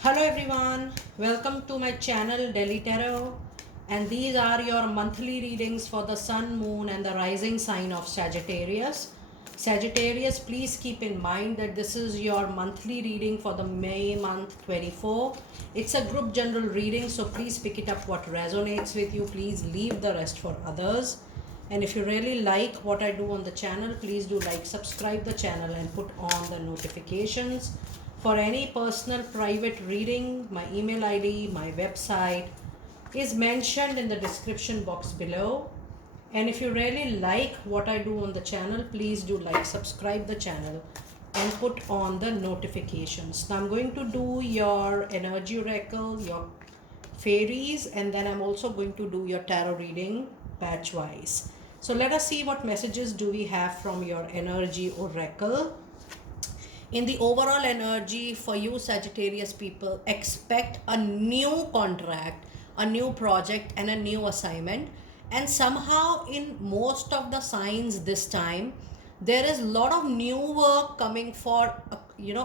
Hello everyone, welcome to my channel Delhi Tarot, and these are your monthly readings for the sun, moon and the rising sign of Sagittarius. Sagittarius, please keep in mind that this is your monthly reading for the May month 24. It's a group general reading, so please pick it up what resonates with you. Please leave the rest for others. And if you really like what I do on the channel, please do like, subscribe the channel and put on the notifications. For any personal private reading, my email ID, my website is mentioned in the description box below. And if you really like what I do on the channel, please do like, subscribe the channel and put on the notifications. Now I'm going to do your energy oracle, your fairies, and then I'm also going to do your tarot reading batch wise. So let us see what messages do we have from your energy oracle. In the overall energy for you Sagittarius people, expect a new contract, a new project and a new assignment. And somehow in most of the signs this time, there is a lot of new work coming for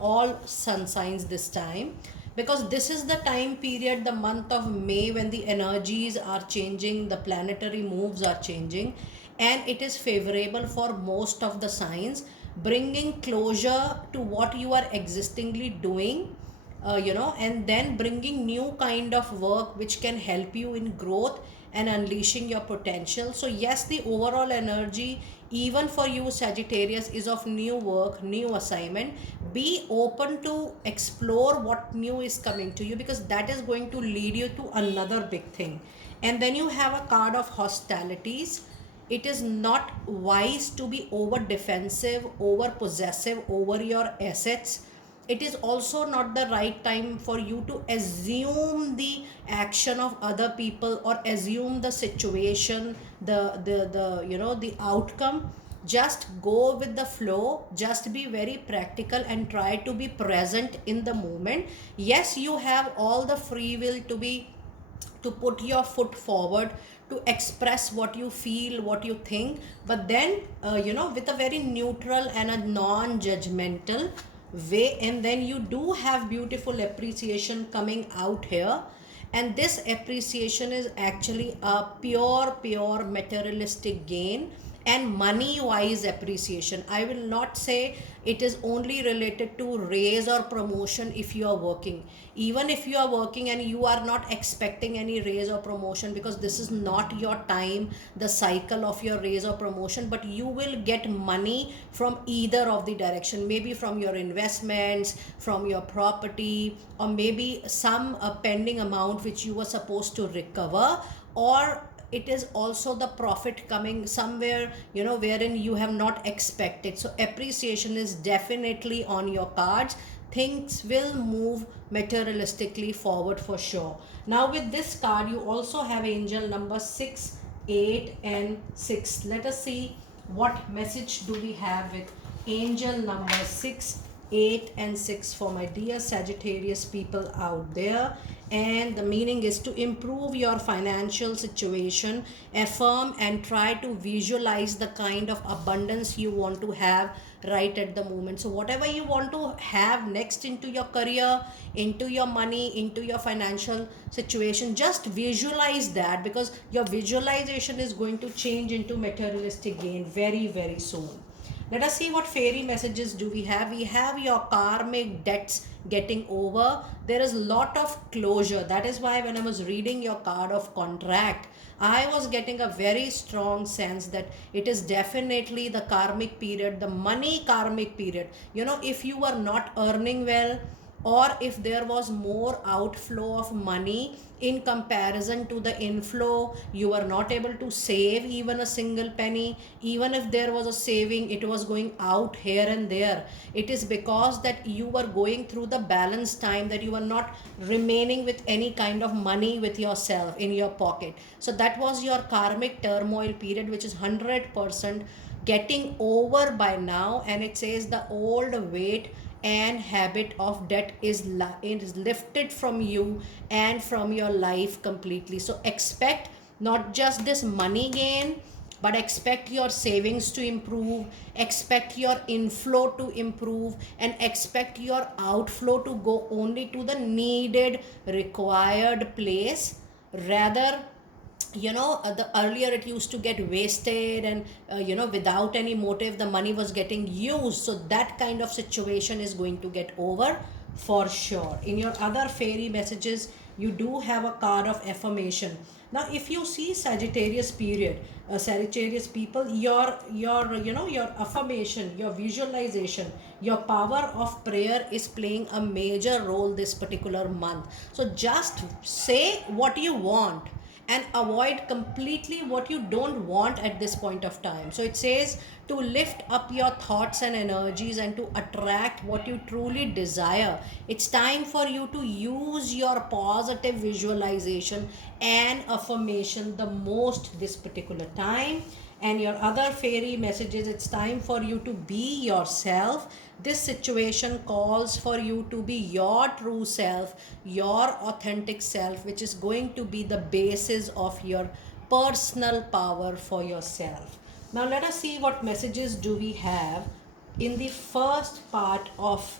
all sun signs this time, because this is the time period, the month of May, when the energies are changing, the planetary moves are changing, and it is favorable for most of the signs, bringing closure to what you are existingly doing, and then bringing new kind of work which can help you in growth and unleashing your potential. So yes, the overall energy even for you Sagittarius is of new work, new assignment. Be open to explore what new is coming to you, because that is going to lead you to another big thing. And then you have a card of hostilities. It is not wise to be over defensive, over possessive over your assets. It is also not the right time for you to assume the action of other people or assume the situation, the outcome. Just go with the flow, just be very practical and try to be present in the moment. Yes, you have all the free will to put your foot forward, to express what you feel, what you think, but then with a very neutral and a non-judgmental way. And then you do have beautiful appreciation coming out here, and this appreciation is actually a pure materialistic gain and money wise appreciation. I will not say it is only related to raise or promotion. If you are working, even if you are working and you are not expecting any raise or promotion, because this is not your time, the cycle of your raise or promotion, but you will get money from either of the direction, maybe from your investments, from your property, or maybe some pending amount which you were supposed to recover, or it is also the profit coming somewhere, wherein you have not expected. So appreciation is definitely on your cards. Things will move materialistically forward for sure. Now with this card you also have angel number 6, 8 and 6. Let us see what message do we have with angel number 6, 8 and 6 for my dear Sagittarius people out there. And the meaning is to improve your financial situation, affirm and try to visualize the kind of abundance you want to have right at the moment. So whatever you want to have next into your career, into your money, into your financial situation, just visualize that, because your visualization is going to change into materialistic gain very soon. Let us see what fairy messages do we have. We have your karmic debts getting over. There is a lot of closure. That is why when I was reading your card of contract, I was getting a very strong sense that it is definitely the karmic period, the money karmic period. If you are not earning well, or if there was more outflow of money in comparison to the inflow, you were not able to save even a single penny. Even if there was a saving, it was going out here and there. It is because that you were going through the balance time, that you were not remaining with any kind of money with yourself in your pocket. So that was your karmic turmoil period, which is 100% getting over by now. And it says the old weight and habit of debt is lifted from you and from your life completely. So expect not just this money gain, but expect your savings to improve, expect your inflow to improve, and expect your outflow to go only to the needed, required place. Rather, the earlier it used to get wasted, and without any motive the money was getting used. So that kind of situation is going to get over for sure. In your other fairy messages, you do have a card of affirmation. Now if you see Sagittarius period, Sagittarius people, your affirmation, your visualization, your power of prayer is playing a major role this particular month. So just say what you want and avoid completely what you don't want at this point of time. So it says to lift up your thoughts and energies and to attract what you truly desire. It's time for you to use your positive visualization and affirmation the most this particular time. And your other fairy messages, it's time for you to be yourself. This situation calls for you to be your true self, your authentic self, which is going to be the basis of your personal power for yourself. Now let us see what messages do we have in the first part of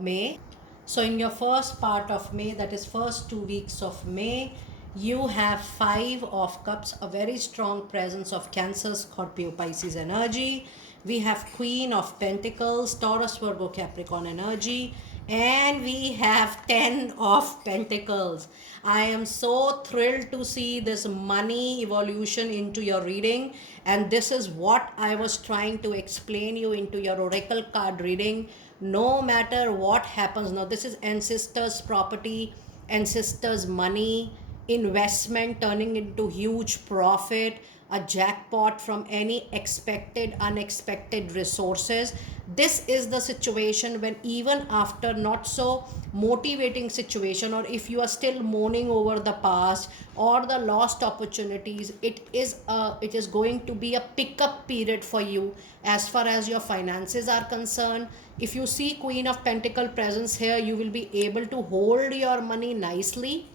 May. So in your first part of May, that is first 2 weeks of May, you have 5 of Cups, a very strong presence of Cancer, Scorpio, Pisces energy. We have Queen of Pentacles, Taurus, Virgo, Capricorn energy. And we have 10 of Pentacles. I am so thrilled to see this money evolution into your reading. And this is what I was trying to explain you into your oracle card reading. No matter what happens, now this is ancestors' property, ancestors' money, investment turning into huge profit, a jackpot from any expected, unexpected resources. This is the situation when even after not so motivating situation, or if you are still mourning over the past or the lost opportunities, it is going to be a pickup period for you as far as your finances are concerned. If you see Queen of Pentacle presence here, you will be able to hold your money nicely,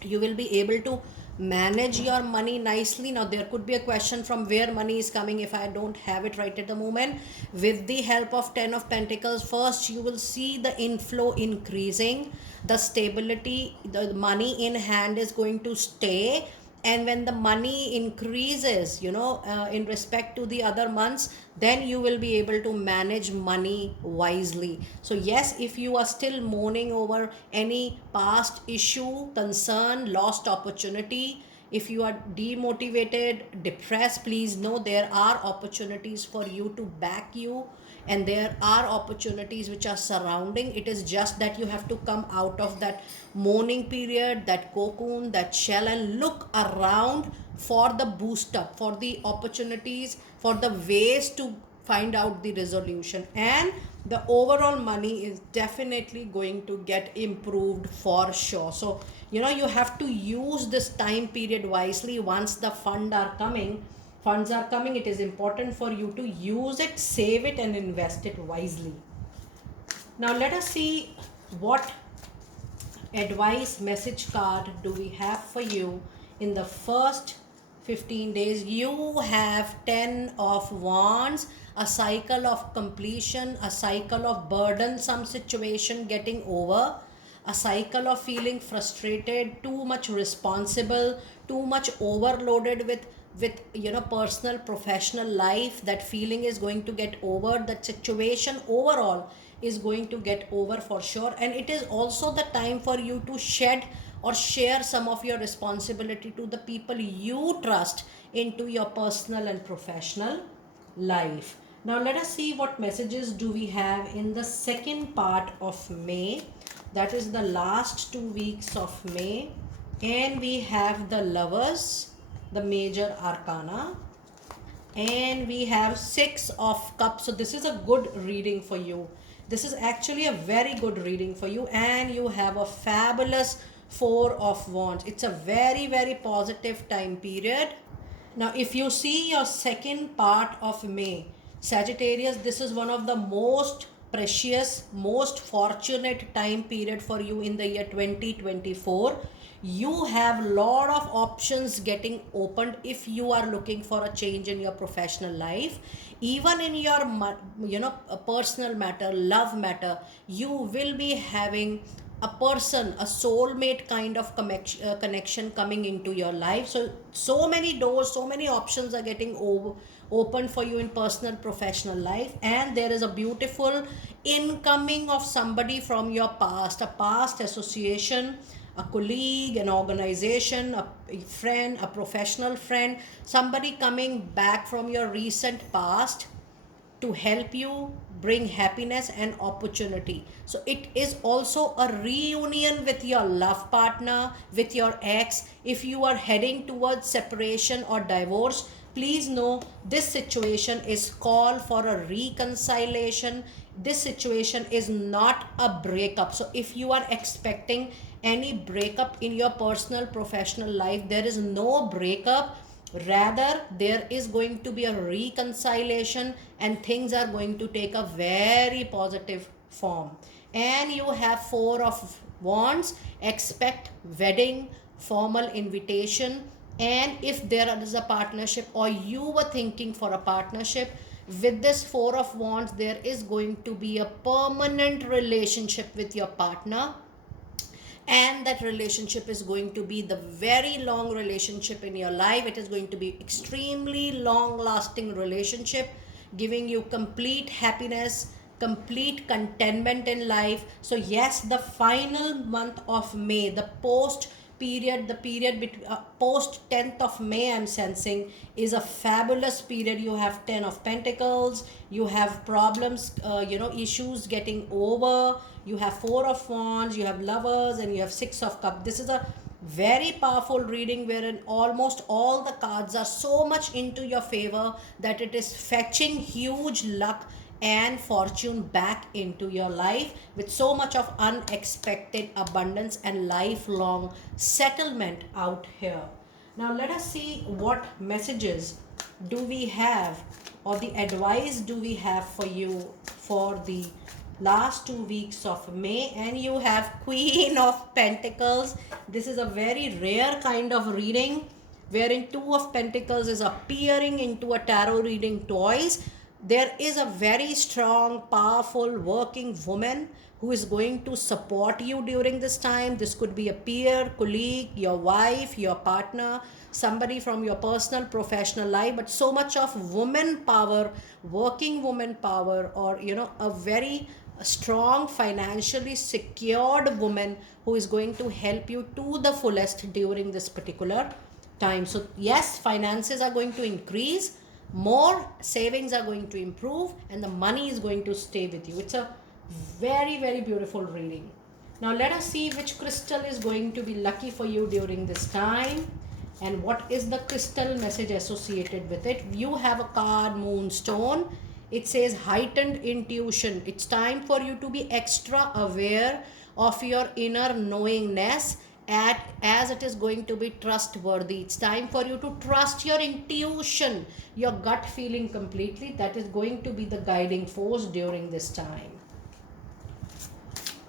you will be able to manage your money nicely. Now there could be a question from where money is coming if I don't have it right at the moment. With the help of 10 of Pentacles, first you will see the inflow increasing, the stability, the money in hand is going to stay. And when the money increases, in respect to the other months, then you will be able to manage money wisely. So yes, if you are still mourning over any past issue, concern, lost opportunity, if you are demotivated, depressed, please know there are opportunities for you to back you, and there are opportunities which are surrounding. It is just that you have to come out of that mourning period, that cocoon, that shell, and look around for the boost up, for the opportunities, for the ways to find out the resolution. And the overall money is definitely going to get improved for sure. So you have to use this time period wisely. Once the funds are coming, it is important for you to use it, save it, and invest it wisely. Now let us see what advice message card do we have for you in the first 15 days. You have 10 of Wands, a cycle of completion, a cycle of burdensome situation getting over, a cycle of feeling frustrated, too much responsible, too much overloaded with personal, professional life. That feeling is going to get over, that situation overall is going to get over for sure. And it is also the time for you to shed or share some of your responsibility to the people you trust into your personal and professional life. Now let us see what messages do we have in the second part of May, that is the last 2 weeks of May. And we have the Lovers, the major arcana, and we have 6 of Cups. So this is a good reading for you. This is actually a very good reading for you. And you have a fabulous 4 of Wands. It's a very, very positive time period. Now if you see your second part of May, Sagittarius, this is one of the most precious, most fortunate time period for you in the year 2024. You have lot of options getting opened if you are looking for a change in your professional life. Even in your a personal matter, love matter, you will be having a person, a soulmate kind of connection coming into your life. So many doors, so many options are getting open for you in personal professional life. And there is a beautiful incoming of somebody from your past, a past association, a colleague, an organization, a friend, a professional friend, somebody coming back from your recent past to help you bring happiness and opportunity. So it is also a reunion with your love partner, with your ex. If you are heading towards separation or divorce, please know this situation is call for a reconciliation. This situation is not a breakup. So if you are expecting any breakup in your personal professional life, there is no breakup. Rather, there is going to be a reconciliation and things are going to take a very positive form. And you have Four of Wands. Expect wedding, formal invitation. And if there is a partnership or you were thinking for a partnership, with this Four of Wands, there is going to be a permanent relationship with your partner, and that relationship is going to be the very long relationship in your life. It is going to be extremely long lasting relationship, giving you complete happiness, complete contentment in life. So yes, the final month of May, the post period, the period between post 10th of May, I'm sensing, is a fabulous period. You have 10 of Pentacles, you have problems, issues getting over, you have Four of Wands, you have Lovers, and you have Six of Cups. This is a very powerful reading wherein almost all the cards are so much into your favor that it is fetching huge luck and fortune back into your life with so much of unexpected abundance and lifelong settlement out here. Now let us see what messages do we have, or the advice do we have for you for the last 2 weeks of May. And you have Queen of Pentacles. This is a very rare kind of reading wherein Two of Pentacles is appearing into a tarot reading twice. There is a very strong, powerful working woman who is going to support you during this time. This could be a peer, colleague, your wife, your partner, somebody from your personal professional life, but so much of woman power, working woman power, or a very strong, financially secured woman who is going to help you to the fullest during this particular time. So yes, finances are going to increase, more savings are going to improve, and the money is going to stay with you. It's a very, very beautiful reading. Now let us see which crystal is going to be lucky for you during this time and what is the crystal message associated with it. You have a card, Moonstone. It says heightened intuition. It's time for you to be extra aware of your inner knowingness as it is going to be trustworthy. It's time for you to trust your intuition, your gut feeling completely. That is going to be the guiding force during this time.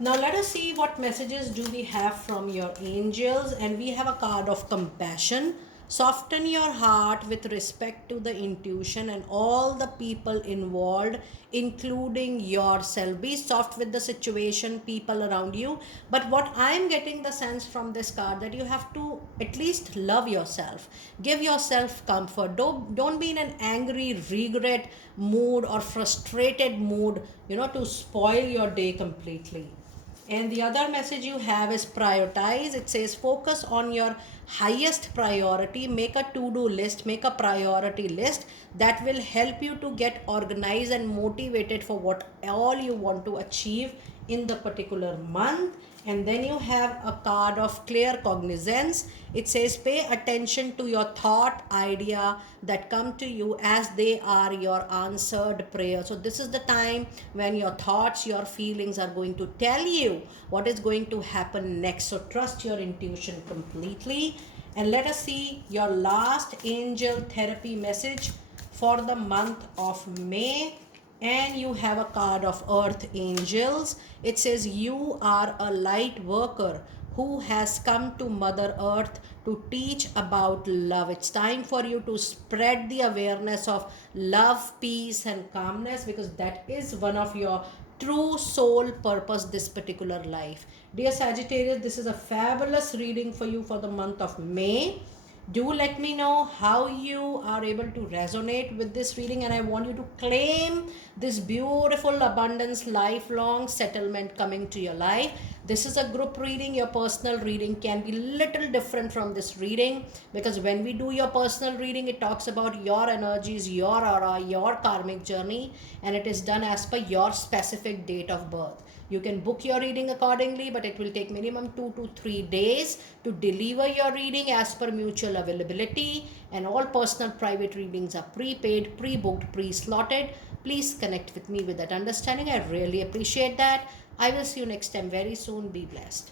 Now let us see what messages do we have from your angels. And we have a card of compassion. Soften your heart with respect to the intuition and all the people involved, including yourself. Be soft with the situation, people around you. But what I am getting the sense from this card, that you have to at least love yourself. Give yourself comfort. Don't be in an angry, regret mood or frustrated mood, to spoil your day completely. And the other message you have is prioritize. It says focus on your highest priority. Make a to-do list, make a priority list that will help you to get organized and motivated for what all you want to achieve in the particular month. And then you have a card of clear cognizance. It says pay attention to your thought, idea that come to you as they are your answered prayer. So this is the time when your thoughts, your feelings are going to tell you what is going to happen next. So trust your intuition completely. And let us see your last angel therapy message for the month of May. And you have a card of earth angels. It says you are a light worker who has come to Mother Earth to teach about love. It's time for you to spread the awareness of love, peace, and calmness, because that is one of your true soul purpose this particular life. Dear Sagittarius, this is a fabulous reading for you for the month of May. Do let me know how you are able to resonate with this reading, and I want you to claim this beautiful abundance, lifelong settlement coming to your life. This is a group reading. Your personal reading can be little different from this reading, because when we do your personal reading, it talks about your energies, your aura, your karmic journey, and it is done as per your specific date of birth. You can book your reading accordingly, but it will take minimum 2 to 3 days to deliver your reading as per mutual availability. And all personal private readings are prepaid, pre-booked, pre-slotted. Please connect with me with that understanding. I really appreciate that. I will see you next time very soon. Be blessed.